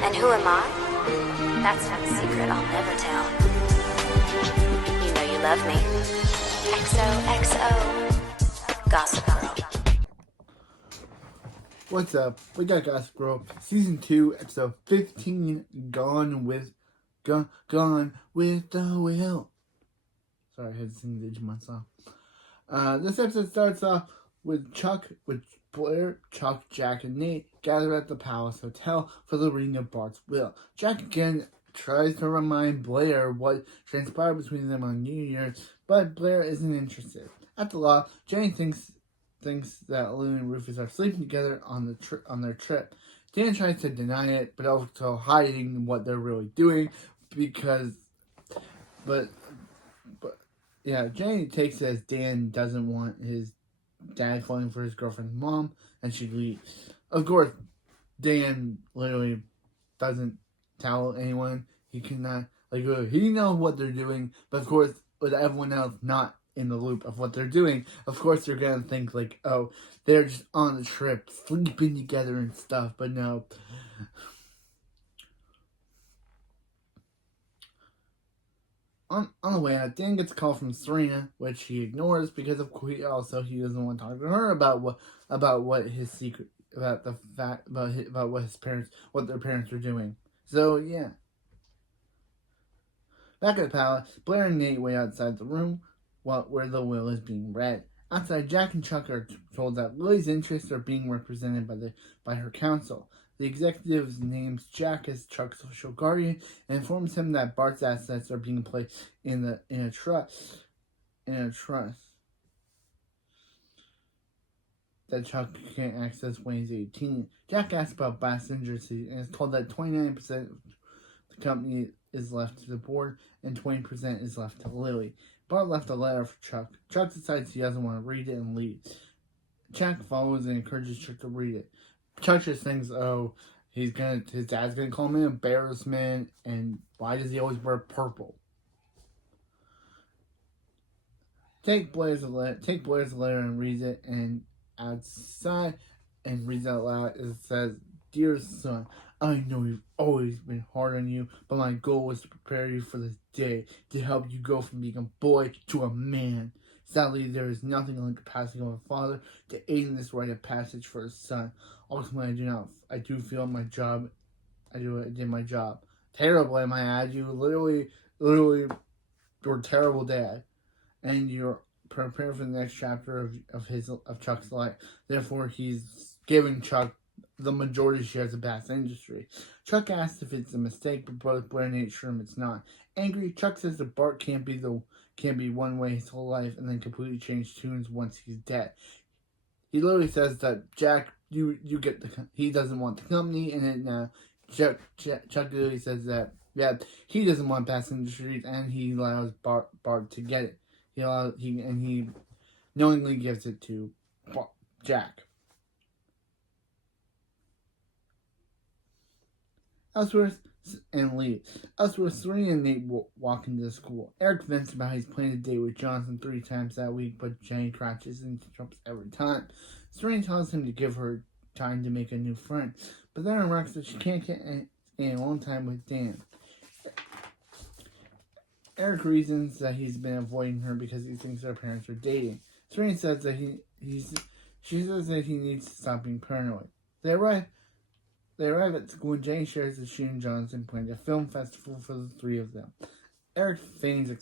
And who am I? That's not a secret I'll never tell. You know you love me. XOXO. Gossip Girl. What's up? We got Gossip Girl, Season 2, Episode 15, Gone with the Wind. Sorry, I had to sing the Digimon song. This episode starts off with Blair, Chuck, Jack, and Nate gather at the Palace Hotel for the reading of Bart's will. Jack again tries to remind Blair what transpired between them on New Year's, but Blair isn't interested. At the law, Jenny thinks that Lily and Rufus are sleeping together on their trip. Dan tries to deny it, but also hiding what they're really doing Jenny takes it as Dan doesn't want his dad falling for his girlfriend's mom, and she leaves. Of course, Dan literally doesn't tell anyone. He cannot, he knows what they're doing, but of course, with everyone else not in the loop of what they're doing, of course they're gonna think oh, they're just on the trip, sleeping together and stuff, but no. On the way out, Dan gets a call from Serena, which he ignores because of course he doesn't want to talk to her about what his secret about the fact about what their parents are doing. So yeah. Back at the palace, Blair and Nate wait outside the room where the will is being read. Outside, Jack and Chuck are told that Lily's interests are being represented by her counsel. The executive names Jack as Chuck's social guardian and informs him that Bart's assets are being placed in a trust that Chuck can't access when he's 18. Jack asks about Bass Industries and is told that 29% of the company is left to the board and 20% is left to Lily. Bart left a letter for Chuck. Chuck decides he doesn't want to read it and leaves. Jack follows and encourages Chuck to read it. Chuck just thinks, his dad's gonna call him an embarrassment, and why does he always wear purple? Take Blair's letter and reads it, and outside, and reads out loud. It says, "Dear son, I know you've always been hard on you, but my goal was to prepare you for this day, to help you go from being a boy to a man. Sadly, there is nothing like the passing of a father to aid in this rite of passage for a son. Ultimately, I do feel my job. I did my job. Terrible, I might add. You literally, you're a terrible dad, and you're preparing for the next chapter of Chuck's life. Therefore, he's giving Chuck the majority shares of Bass Industry. Chuck asks if it's a mistake, but both Blair and Nate assure him it's not. Angry, Chuck says that Bart can't be one way his whole life and then completely change tunes once he's dead. He literally says that Jack, he doesn't want the company, and then Chuck literally says that he doesn't want Bass Industries, and he allows Bart to get it. He knowingly gives it to Jack. Elsewhere, Serena and Nate walk into the school. Eric vents about his planned a date with Jonathan 3 times that week, but Jenny crashes and interrupts every time. Serena tells him to give her time to make a new friend, but then remarks that she can't get any alone time with Dan. Eric reasons that he's been avoiding her because he thinks their parents are dating. Serena says that she says that he needs to stop being paranoid. They arrive at school and Jenny shares that she and Jonathan planned a film festival for the three of them. Eric feigns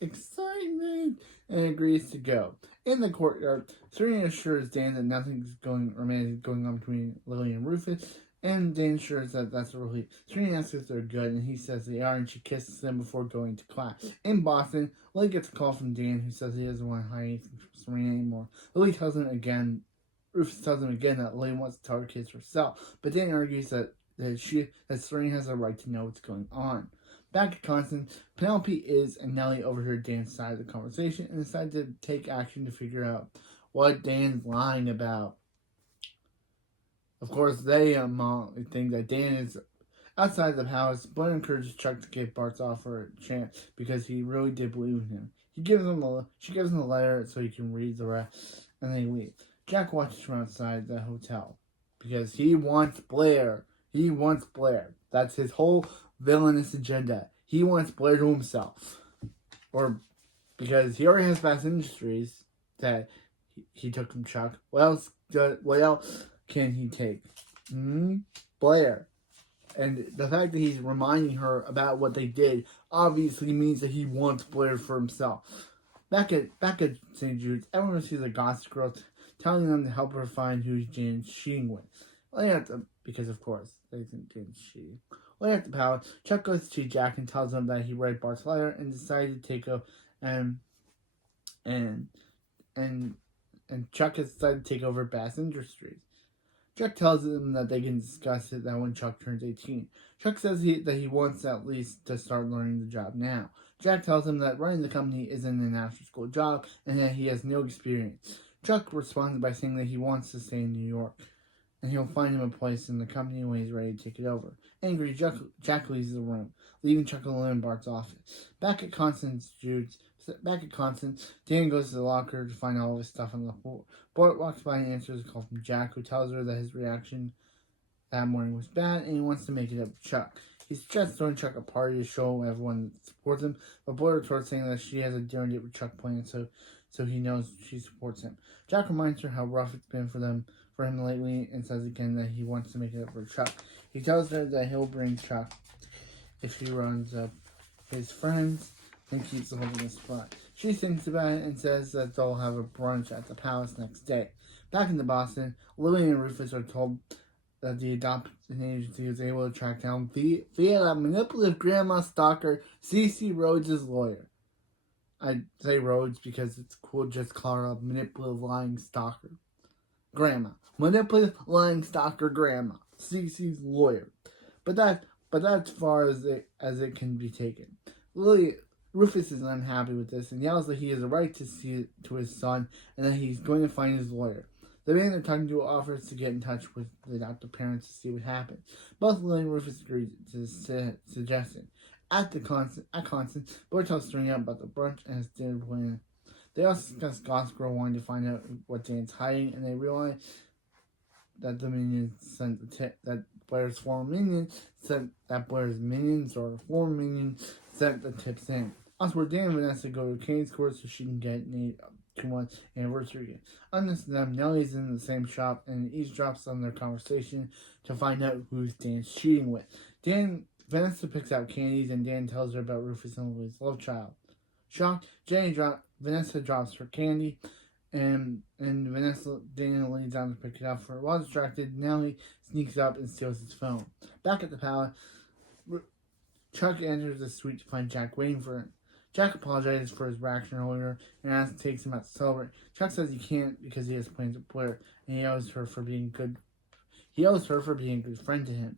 excitement and agrees to go. In the courtyard, Serena assures Dan that nothing's romantic going on between Lily and Rufus, and Dan assures that that's a relief. Serena asks if they're good, and he says they are, and she kisses them before going to class. In Boston, Lily gets a call from Dan, who says he doesn't want to hide anything from Serena anymore. Rufus tells him again that Lily wants to tell her kids herself, but Dan argues that Serena has a right to know what's going on. Back at Constance, Penelope and Nellie overheard Dan's side of the conversation and decide to take action to figure out what Dan's lying about. Of course, they think that Dan is outside the palace. Blair encourages Chuck to give Bart's offer a chance because he really did believe in him. She gives him the letter so he can read the rest, and they leave. Jack watches from outside the hotel because he wants Blair. He wants Blair. That's his whole villainous agenda. He wants Blair to himself. Or because he already has Bass Industries that he took from Chuck. What else can he take? Blair. And the fact that he's reminding her about what they did obviously means that he wants Blair for himself. Back at St. Jude's, everyone sees a gossip girl telling them to help her find who Jan's cheating with. Because of course they think Jan's cheating. Later at the palace, Chuck goes to see Jack and tells him that he read Bart's letter and decided to take up and Chuck has decided to take over Bass Industries. Chuck tells them that they can discuss it that when Chuck turns 18. Chuck says that he wants at least to start learning the job now. Jack tells him that running the company isn't an after-school job and that he has no experience. Chuck responds by saying that he wants to stay in New York and he'll find him a place in the company when he's ready to take it over. Angry, Jack leaves the room, leaving Chuck alone in Bart's office. Back at Constance, Dan goes to the locker to find all of his stuff on the floor. Bart walks by and answers a call from Jack, who tells her that his reaction that morning was bad and he wants to make it up with Chuck. He suggests throwing Chuck a party to show everyone that supports him, but Bart retorts saying that she has a dinner date with Chuck planned, so he knows she supports him. Jack reminds her how rough it's been for him lately and says again that he wants to make it up for Chuck. He tells her that he'll bring Chuck if he runs up his friends and keeps the holding the spot. She thinks about it and says that they'll have a brunch at the palace next day. Back in Boston, Lily and Rufus are told that the adoption agency was able to track down via a manipulative grandma stalker, C.C. Rhodes' lawyer. I say Rhodes because it's cool, just call her a manipulative lying stalker. Grandma. Manipulative lying stalker grandma. C.C.'s lawyer. But that's as far as it can be taken. Rufus is unhappy with this and yells that he has a right to see it to his son and that he's going to find his lawyer. The man they're talking to offers to get in touch with the adoptive parents to see what happens. Both Lily and Rufus agree to this suggestion. At Constance, Bart tells Serena about the brunch and his dinner plan. They also discuss Gossip Girl wanting to find out what Dan's hiding, and they realize that the minions sent the tip, that Blair's former minions sent the tips in. Elsewhere, Dan and Vanessa go to Kane's court so she can get Nate 2-month anniversary again. Unless them, Nellie's in the same shop and eavesdrops on their conversation to find out who Dan's cheating with. Vanessa picks out candies and Dan tells her about Rufus and Lily's love child. Shocked, Vanessa drops her candy and Dan leans down to pick it up for her. While distracted, Nellie sneaks up and steals his phone. Back at the palace, Chuck enters the suite to find Jack waiting for him. Jack apologizes for his reaction earlier and takes him out to celebrate. Chuck says he can't because he has plans with Blair, and he owes her for being a good friend to him.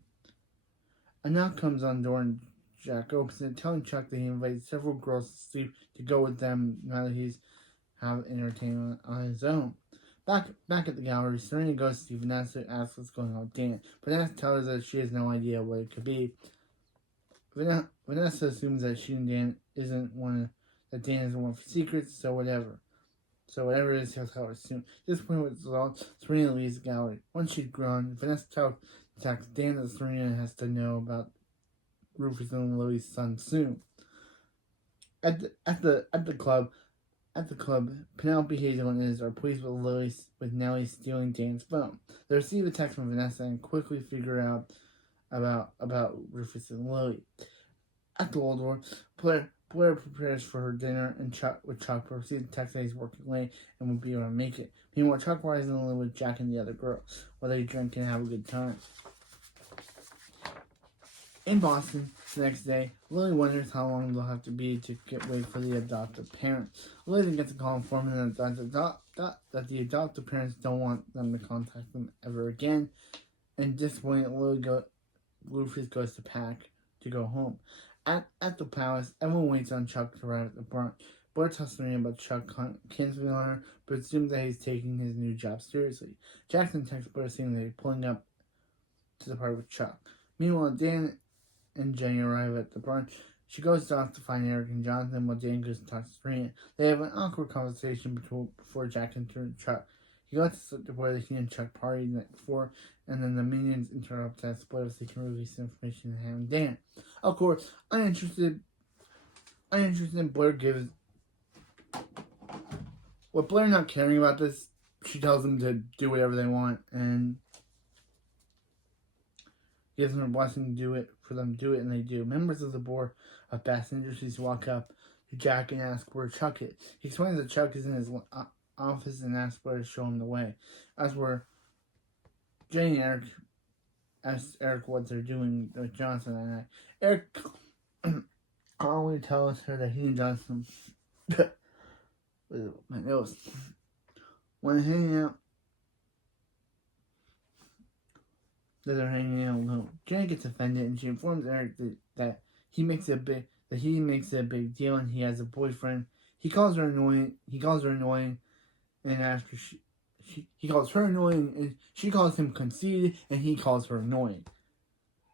A knock comes on the door and Jack opens it, telling Chuck that he invited several girls to sleep to go with them now that he's have entertainment on his own. Back at the gallery, Serena goes to see Vanessa and asks what's going on with Dan. Vanessa tells her that she has no idea what it could be. Vanessa assumes that Dan isn't one for secrets, so whatever it is, he'll tell her soon. At this point with the results, Serena leaves the gallery. Once she's gone, Vanessa tells Dan that Serena has to know about Rufus and Lily's son soon. At the club, Penelope, Hazel, and Liz are pleased with Nellie stealing Dan's phone. They receive a text from Vanessa and quickly figure out about Rufus and Lily. At the Waldorf, Blair prepares for her dinner and Chuck proceeds to text that he's working late and won't be able to make it. Meanwhile, Chuck rides in the Lily with Jack and the other girls, while they drink and have a good time. In Boston, the next day, Lily wonders how long they'll have to wait for the adoptive parents. Lily gets a call informing them that the adoptive parents don't want them to contact them ever again. And disappointed, Rufus goes to pack to go home. At the palace, everyone waits on Chuck to arrive at the brunch. Bart tells Serena about Chuck canceling on her, but assumes that he's taking his new job seriously. Jackson texts Bart saying that he's pulling up to the party with Chuck. Meanwhile, Dan and Jenny arrive at the brunch. She goes off to find Eric and Jonathan while Dan goes to talk to Serena. They have an awkward conversation before Jack enters Chuck. He lets the boy that he and Chuck party the night before, and then the minions interrupt that split so they can release information to him and Dan. Of course, uninterested Blair gives. With Blair not caring about this, she tells them to do whatever they want and gives them a blessing to do it, for them to do it, and they do. Members of the board of Bass Industries walk up to Jack and ask where Chuck is. He explains that Chuck is in his office and asks Blair to show him the way. As where Jane and Eric asks Eric what they're doing with Johnson that night. Eric calmly tells her that he and Johnson with my nose when hanging out. That they're hanging out alone. Jane gets offended and she informs Eric that he makes it a big deal and he has a boyfriend. He calls her annoying, and after he calls her annoying, and she calls him conceited, and he calls her annoying.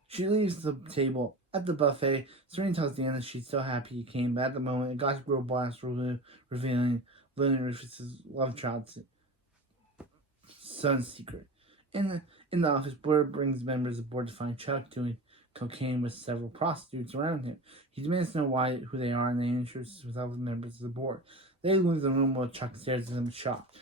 She leaves the table at the buffet. Serena tells Dan that she's so happy he came, but at the moment, a gossip girl blast revealing Lily and Rufus' love child's son's secret. In the office, Blair brings members of the board to find Chuck doing cocaine with several prostitutes around him. He demands to know who they are, and they introduce themselves as members of the board. They leave the room while Chuck stares at them shocked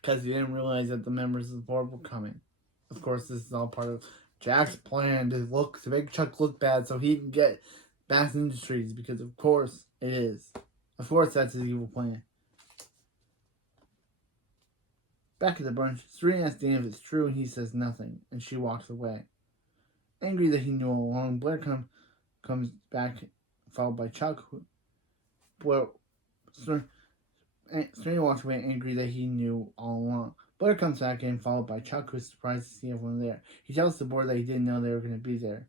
because he didn't realize that the members of the board were coming. Of course, this is all part of Jack's plan to make Chuck look bad so he can get Bass Industries, because of course it is. Of course that's his evil plan. Back at the brunch, Serena asks Dan if it's true, and he says nothing, and she walks away. Angry that he knew all along, Blair comes back, followed by Chuck. Serena walks away, angry that he knew all along. Blair comes back in, followed by Chuck, who is surprised to see everyone there. He tells the board that he didn't know they were going to be there.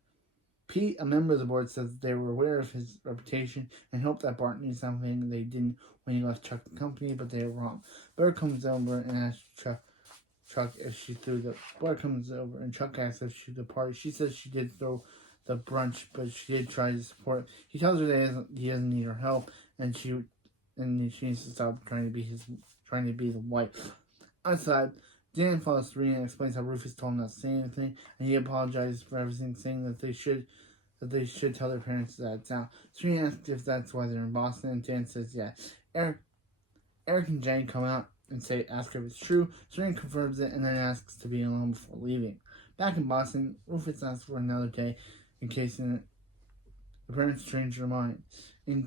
Pete, a member of the board, says they were aware of his reputation and hoped that Bart knew something they didn't when he left Chuck the company, but they were wrong. Blair comes over and asks Chuck if she threw the... Blair comes over and Chuck asks if she threw the party. She says she did throw the brunch, but she did try to support. He tells her that he doesn't need her help, and she needs to stop trying to be the wife. Outside, Dan follows Serena and explains how Rufus told him not to say anything, and he apologizes for everything, saying that they should tell their parents that it's out. Serena asks if that's why they're in Boston, and Dan says yeah. Eric and Jane come out and ask her if it's true. Serena confirms it and then asks to be alone before leaving. Back in Boston, Rufus asks for another day in case the parents change their mind. They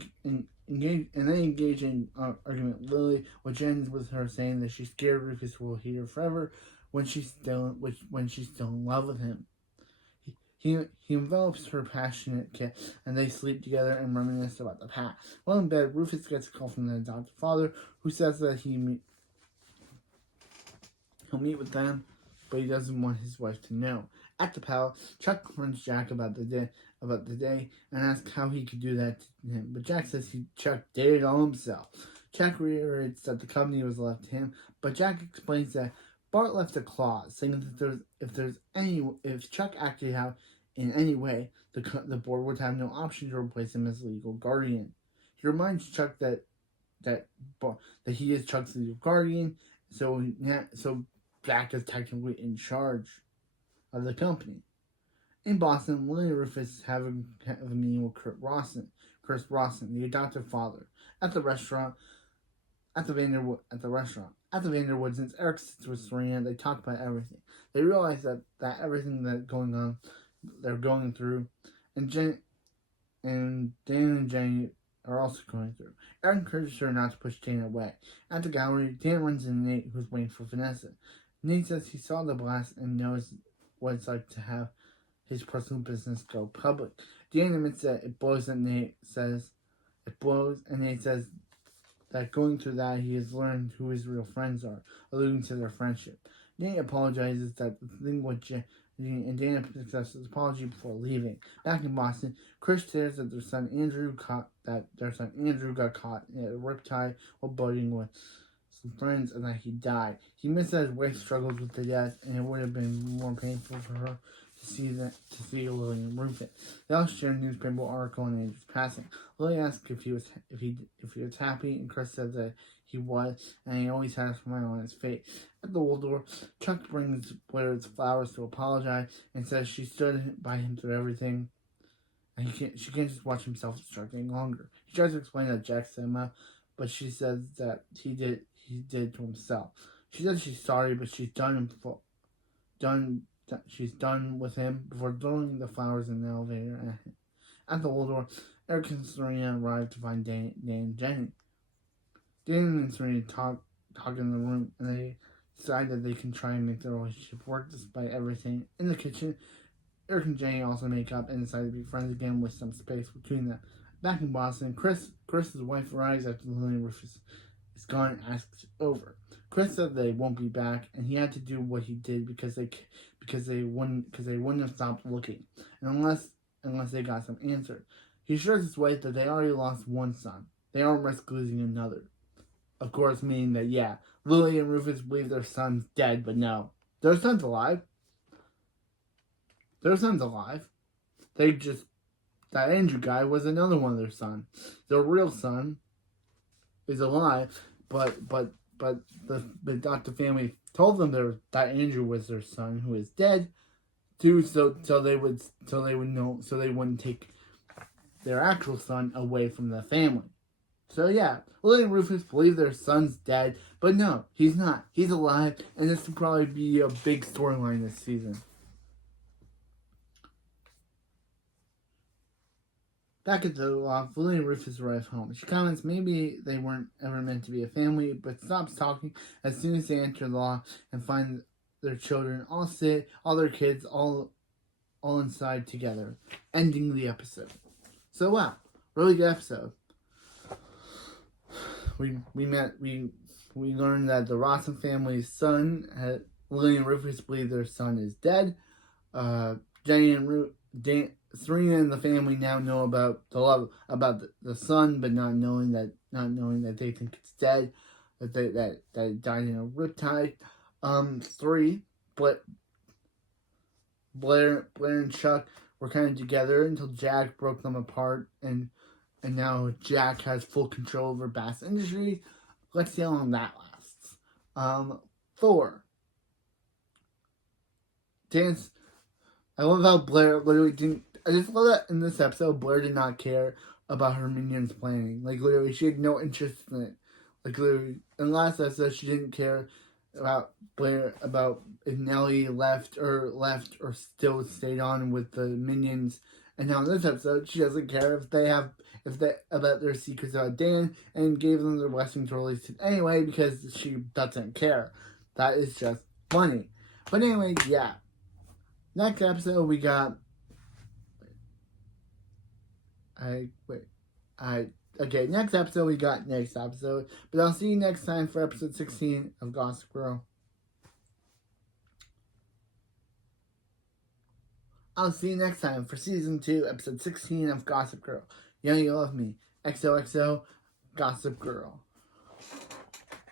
engage in argument with Lily, which ends with her saying that she's scared Rufus will hate her forever when she's still in love with him. He envelops her passionate kiss, and they sleep together and reminisce about the past. While in bed, Rufus gets a call from the adoptive father, who says that he'll meet with them, but he doesn't want his wife to know. At the palace, Chuck confronts Jack about the day and asks how he could do that to him. But Jack says Chuck did it all himself. Jack reiterates that the company was left to him, but Jack explains that Bart left a clause saying that if Chuck acted out in any way, the board would have no option to replace him as legal guardian. He reminds Chuck that he is Chuck's legal guardian, so Jack is technically in charge of the company. In Boston, Lily and Rufus have a meeting with Kurt Rawson, the adoptive father, at the restaurant. At the Vanderwoods, since Eric sits with Serena, they talk about everything. They realize that everything that's going on, they're going through, and Dan and Jane are also going through. Eric encourages her not to push Jane away. At the gallery, Dan runs into Nate, who's waiting for Vanessa. Nate says he saw the blast and knows what it's like to have his personal business go public. Dan admits that it blows, and Nate says that going through that, he has learned who his real friends are, alluding to their friendship. Nate apologizes that the thing with Jane, and Dana accepts his apology before leaving. Back in Boston, Chris shares that their son Andrew got caught in a riptide while boating with some friends, and that he died. He admits that his wife struggles with the death, and it would have been more painful for her to see Lily and Rufus. They all share a newspaper article on Andrew's passing. Lily asked if he was happy, and Chris said that he was, and he always had a smile on his face. At the Waldorf, Chuck brings Blair's flowers to apologize and says she stood by him through everything, and she can't just watch himself start getting longer. He tries to explain that Jack set him up, but she says that he did to himself. She says she's sorry, but she's done with him before throwing the flowers in the elevator at him. At the Waldorf, Eric and Serena arrive to find Dan and Jenny. Dan and Serena talk in the room, and they decide that they can try and make their relationship work despite everything. In the kitchen, Eric and Jenny also make up and decide to be friends again with some space between them. Back in Boston, Chris's wife arrives after Lily and Rufus is gone and asks over. Chris said they won't be back, and he had to do what he did because they wouldn't have stopped looking, and unless they got some answer. He assures his wife that they already lost one son. They aren't risk losing another. Of course, meaning that Lily and Rufus believe their son's dead, but no, their son's alive. Their son's alive. That Andrew guy was another one of their sons. Their real son is alive, but the family told them that Andrew was their son who is dead, too. So they wouldn't take their actual son away from the family. So Lily and Rufus believe their son's dead, but no, he's not. He's alive, and this will probably be a big storyline this season. Back at the loft, Lily and Rufus arrive home. She comments maybe they weren't ever meant to be a family, but stops talking as soon as they enter the loft and find their children all their kids all inside together, ending the episode. So really good episode. We learned that the Rawson family's son, Lily and Rufus believe their son is dead. Jenny and Serena and the family now know about the son, but not knowing that they think it's dead, that it died in a riptide. 3, Blair and Chuck were kind of together until Jack broke them apart, and now Jack has full control over Bass Industries. Let's see how long that lasts. 4, dance. I love how Blair literally didn't. I just love that in this episode, Blair did not care about her minions planning. Like, literally, she had no interest in it. Like, literally, in the last episode, she didn't care about Blair, about if Nellie left or still stayed on with the minions. And now in this episode, she doesn't care about their secrets about Dan, and gave them their blessing to release it anyway because she doesn't care. That is just funny. But anyway, next episode we got. Next episode we got next episode. But I'll see you next time for episode 16 of Gossip Girl. I'll see you next time for season 2, episode 16 of Gossip Girl. You know you love me. XOXO, Gossip Girl.